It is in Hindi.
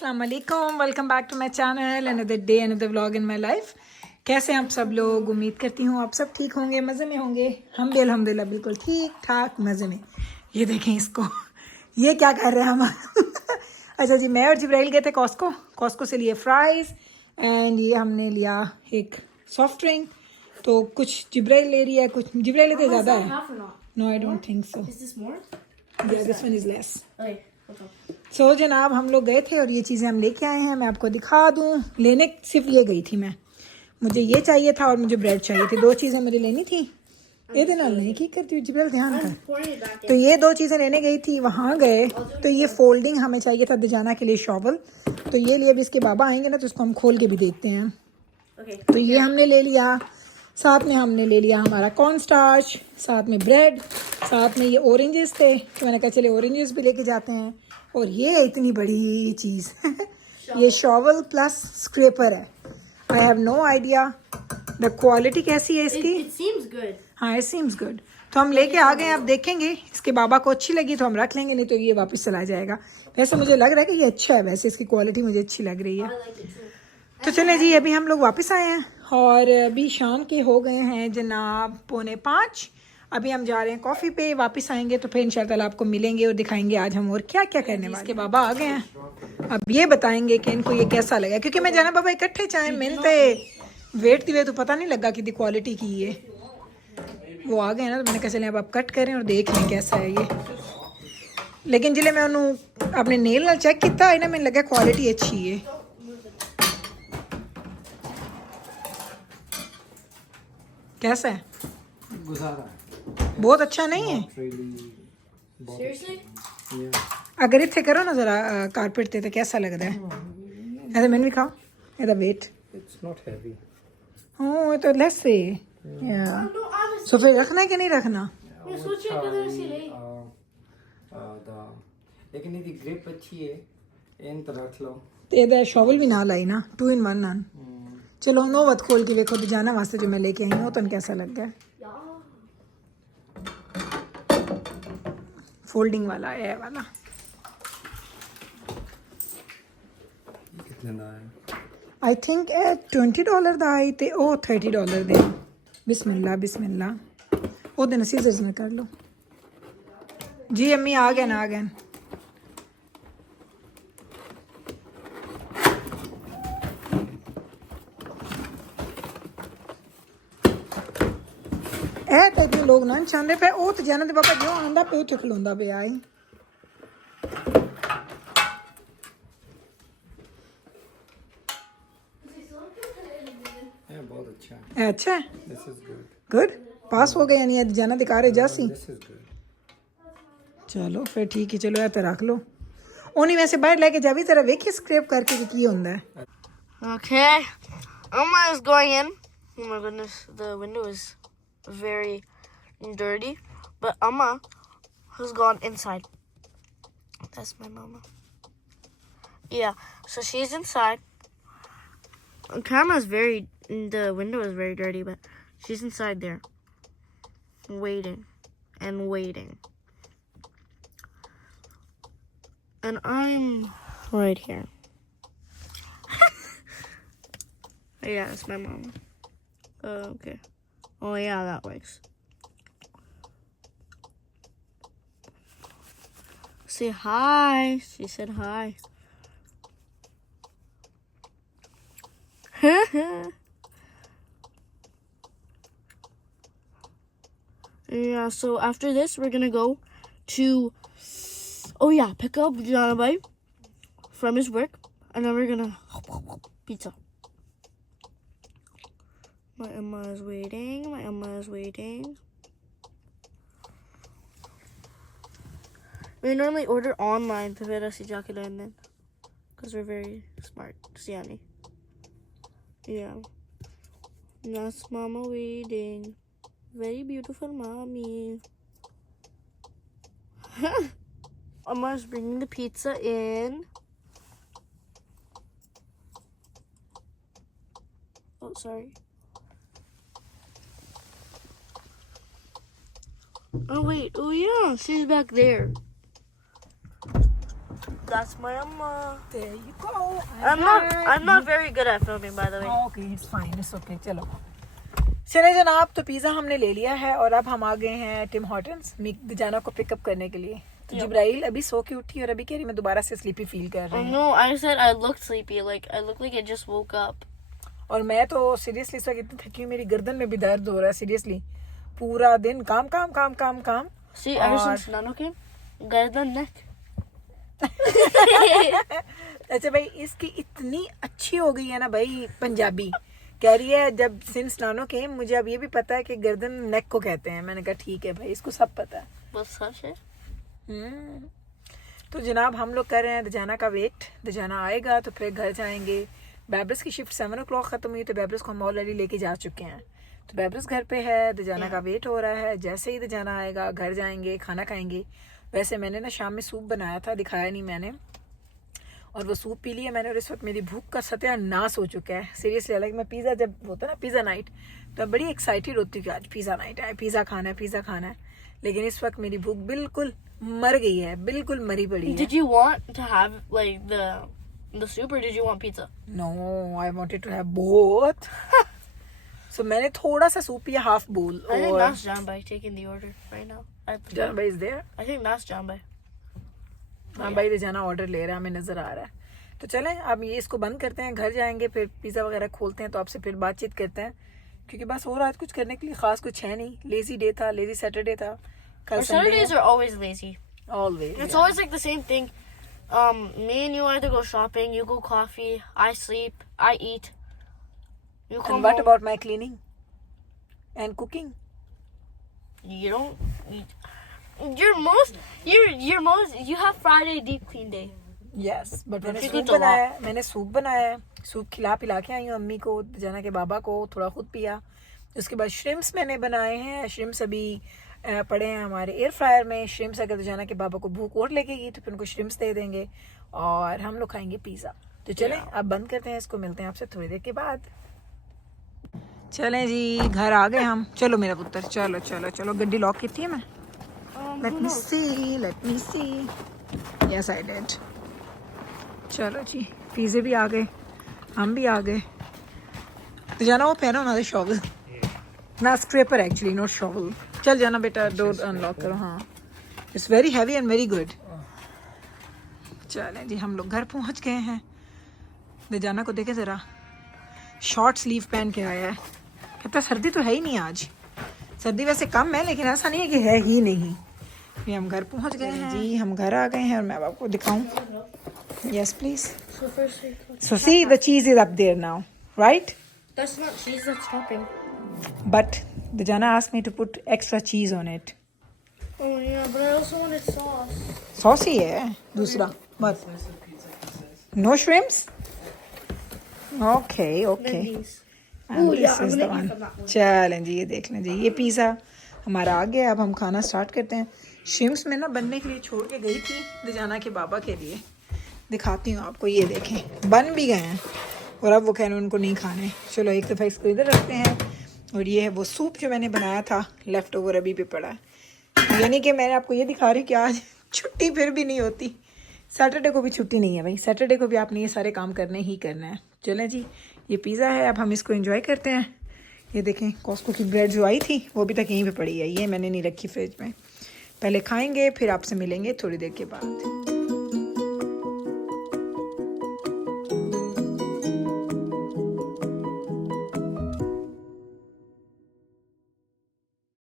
अस्सलाम वालेकुम, welcome back to my channel, another day another vlog in my life. कैसे हैं आप सब लोग? उम्मीद करती हूँ आप सब ठीक होंगे, मज़े में होंगे। हम भी अल्हम्दुलिल्लाह बिल्कुल ठीक ठाक मज़े में। ये देखें इसको, ये क्या कर रहे हैं हम अच्छा जी, मैं और जिब्राइल गए थे कॉस्को से लिए फ्राइज़ एंड ये हमने लिया एक सॉफ्ट ड्रिंक। तो कुछ जिब्राइल ले रही है, कुछ जिब्राइल लेते ज़्यादा है। No I don't think so. Yeah, this one is less. So जनाब हम लोग गए थे और ये चीज़ें हम लेके आए हैं। मैं आपको दिखा दूँ, लेने सिर्फ ये गई थी मैं। मुझे ये चाहिए था और मुझे ब्रेड चाहिए थी। दो चीज़ें मुझे लेनी थी। ये नाल नहीं की करती हूँ जिब्राइल, ध्यान कर। तो ये दो चीज़ें लेने गई थी, वहाँ गए तो ये फोल्डिंग हमें चाहिए था दिजाना के लिए शॉवल। तो ये लिए, अभी इसके बाबा आएंगे ना तो उसको हम खोल के भी देखते हैं। तो ये हमने ले लिया। साथ में हमने ले लिया हमारा कॉर्न स्टार्च, साथ में ब्रेड, साथ में ये ऑरेंजेस थे तो मैंने कहा चले ऑरेंजेस भी लेके जाते हैं। और ये इतनी बड़ी चीज़ ये शॉवल प्लस स्क्रैपर है। I have no idea the quality कैसी है इसकी। हाँ, इट सीम्स गुड। तो हम लेके आ गए, अब देखेंगे इसके बाबा को अच्छी लगी तो हम रख लेंगे, नहीं तो ये वापस चला जाएगा। वैसे मुझे लग रहा है कि ये अच्छा है, वैसे इसकी क्वालिटी मुझे अच्छी लग रही है। तो चलें जी, अभी हम लोग वापस आए हैं और अभी शाम के हो गए हैं जनाब 4:45। अभी हम जा रहे हैं कॉफ़ी पे। वापस आएंगे तो फिर इंशाल्लाह आपको मिलेंगे और दिखाएंगे आज हम और क्या क्या करने वाले। इसके बाबा आ गए हैं, अब ये बताएंगे कि इनको ये कैसा लगा, क्योंकि मैं जाना बाबा इकट्ठे चाहे मिलते वेट दिए तो पता नहीं लगा कि दी क्वालिटी की ये वो आ गए ना। तो मैंने कहा चलें अब आप कट करें और देख लें कैसा है ये। लेकिन जिले मैं उन्होंने अपने नेल नाल चेक किया ना, मैंने लगा क्वालिटी अच्छी है। कैसा है? गुजारा है, बहुत अच्छा नहीं है। अगर इतने करो ना जरा कारपेट ते तो कैसा लगता है? ऐसा मैंने भी खाओ, ऐसा वेट हाँ तो लेस से या सो फिर रखना है कि नहीं रखना? लेकिन यदि ग्रिप अच्छी है इन तो रख लो। तो ये शॉवल भी ना लाई ना, 2 in 1 नान। चलो नो वत खोल के देखो तो जाना वास्ते जो मैं लेके आई हूँ तो कैसा लग गया। फोल्डिंग वाला है वाला। कितने का है? आई थिंक $20 ਦਾ ਆਈ ਤੇ ਉਹ $30 ਦੇ। बिस्मिल्लाह बिस्मिल्लाह। ਉਹ ਦਿਨ सीजर्स में कर लो जी। अम्मी आ गए ना, आ गए। टाइप के लोग ना चाहते पे ਉਹ ਤੇ ਜਾਣਾ ਤੇ ਬਾਬਾ ਜੋ ਆਂਦਾ ਪਿਆ ਉੱਥੇ ਖਲੋਂਦਾ ਪਿਆ ਏ। बहुत अच्छा है। अच्छा है, दिस इज गुड। गुड पास हो गए यानी आज जाना दिखा रहे जासी। This is good. चलो फिर ठीक है, चलो यार रख लो। ओनी वैसे बाहर लेके जावी तेरा वेखी स्क्रैप करके कि की होंदा है। Okay, Amma is going in. Oh my goodness, the window is very dirty, but Amma has gone inside. That's my mama. Yeah, so she's inside. The camera is the window is very dirty, but she's inside there, waiting and waiting. And I'm right here. Yeah, it's my mom. Okay. Oh yeah, that works. Say hi. She said hi. Yeah, so after this we're gonna go to pick up Janabai from his work, and then we're gonna pizza. My Emma is waiting. My Emma is waiting. We normally order online to ver si jaake learn because we're very smart. Siani. Yeah. That's Mama waiting. Very beautiful mommy. Emma's bringing the pizza in. Oh, sorry. Oh, wait. Oh, yeah. She's back there. That's my Amma. There you go. I'm not very good at filming, by the way. Okay, it's fine, it's okay. चलो चले जनाब, तो पिज़्ज़ा हमने ले लिया है और अब हम आ गए हैं टिम हॉर्टन्स जाना को पिकअप करने के लिए। तो जिब्राइल अभी सो के उठी और अभी कह रही मैं दोबारा से स्लीपी फील कर रही हूँ। No, I said I looked sleepy. Like I look like I just woke up. और मैं तो सीरियसली इस वक्त इतनी थकी हूँ, मेरी गर्दन में भी दर्द हो रहा है सीरियसली। पूरा दिन काम काम काम काम काम। See, ever since Nano came, gardan neck. अच्छा भाई, इसकी इतनी अच्छी हो गई है ना भाई पंजाबी। कह रही है जब सिंस नानो के मुझे अब ये भी पता है कि गर्दन नेक को कहते हैं। मैंने कहा ठीक है भाई, इसको सब पता है। बस सच है। तो जनाब हम लोग कर रहे हैं दजाना का वेट। दजाना आएगा तो फिर घर जाएंगे। बैबरस की शिफ्ट 7 o'clock ख़त्म हुई तो बैबरस को हम ऑलरेडी लेके जा चुके हैं। तो बैबरस घर पे है, दजाना का वेट हो रहा है। जैसे ही दजाना आएगा घर जाएंगे, खाना खाएंगे। वैसे मैंने ना शाम में सूप बनाया था, दिखाया नहीं मैंने, और वो सूप पी लिया मैंने। और इस वक्त मेरी भूख का सत्यानाश हो चुका है सीरियसली। अलग मैं पिज़्ज़ा जब होता है ना पिज़्ज़ा नाइट, तो बड़ी एक्साइटेड होती हूँ कि आज पिज़्ज़ा नाइट है, पिज़्ज़ा खाना है, पिज़्ज़ा खाना है। लेकिन इस वक्त मेरी भूख बिल्कुल मर गई है, बिल्कुल मरी पड़ी है। Did you want to have like the soup or did you want pizza? No, I wanted to have both. So मैंने थोड़ा सा सूप पिया, हाफ बोल। I think और that's John Bay taking the order right now. Jaan भाई is there. I think that's John Bay. हाँ भाई जाना ऑर्डर ले रहा है, हमें नजर आ रहा है। तो चलें अब ये इसको बंद करते हैं, घर जाएंगे फिर पिज़्ज़ा वगैरह खोलते हैं तो आपसे फिर बातचीत करते हैं। क्योंकि बस और आज कुछ करने के लिए खास कुछ है नहीं। लेजी डे था, लेजी सैटरडे था। कल Our Sunday Saturdays are always lazy. Always. It's always like the same thing. Me and you either go shopping, you go coffee, I sleep, I eat. You come And what home, about my cleaning and cooking? you don't. You have Friday deep clean day. Yes, but मैंने You सूप could do बनाया है, मैंने सूप बनाया है। सूप खिला पिला के आई हूँ अम्मी को, जाना के बाबा को, थोड़ा खुद पिया। उसके बाद श्रिम्स मैंने बनाए हैं। श्रिम्स अभी पड़े हैं हमारे एयर फ्रायर में। श्रिम्स अगर जाना के बाबा को भूख और लगेगी तो फिर उनको श्रिम्स दे देंगे और हम लोग खाएंगे पिज़्ज़ा। तो चलें अब बंद करते हैं इसको, मिलते हैं आपसे थोड़ी देर के बाद। चलें जी, घर आ गए हम। चलो मेरा पुत्र, चलो चलो चलो। गड्डी लॉक की थी मैं। Let me see, let me see. Yes I did. चलो जी, पिज़्ज़े भी आ गए, हम भी आ गए। तो जाना वो पहना ना शॉवल ना, स्क्रैपर एक्चुअली, नॉट शॉवल। चल जाना बेटा, डोर अनलॉक करो। हाँ, it's very heavy and very good. चलें जी, हम लोग घर पहुंच गए हैं। दजाना को देखे ज़रा, शॉर्ट स्लीव पहन के आया है। कहता सर्दी तो है ही नहीं आज। सर्दी वैसे कम है लेकिन ऐसा नहीं है कि है ही नहीं। ये हम घर पहुंच गए हैं जी, हम घर आ गए हैं और मैं अब आपको दिखाऊं। Yes please. So see, the cheese is up there now, right? That's not cheese, that's topping. But Dajana asked me to put extra cheese on it. Oh yeah, but I also wanted sauce. Saucy है दूसरा, but no shrimps? Okay, okay. And this is the one. चलें जी, ये देख लें जी, ये पिज़्ज़ा हमारा आ गया। अब हम खाना स्टार्ट करते हैं। श्रिम्स में ना बनने के लिए छोड़ के गई थी दजाना के बाबा के लिए। दिखाती हूँ आपको, ये देखें बन भी गए हैं और अब वो कह रहे हैं उनको नहीं खाने। चलो एक दफ़ा इसको इधर रखते हैं। और ये है वो सूप जो मैंने बनाया था, लेफ़्ट ओवर अभी भी पड़ा है। यानी कि मैंने आपको ये दिखा रही कि आज छुट्टी फिर भी नहीं होती। सैटरडे को भी छुट्टी नहीं है भाई, सैटरडे को भी आपने ये सारे काम करने ही करना है। चलें जी, ये पिज़्ज़ा है, अब हम इसको एंजॉय करते हैं। ये देखें कॉस्को की ब्रेड जो आई थी वो अभी तक यहीं पे पड़ी है, ये मैंने नहीं रखी फ्रिज में। पहले खाएंगे फिर आपसे मिलेंगे थोड़ी देर के बाद।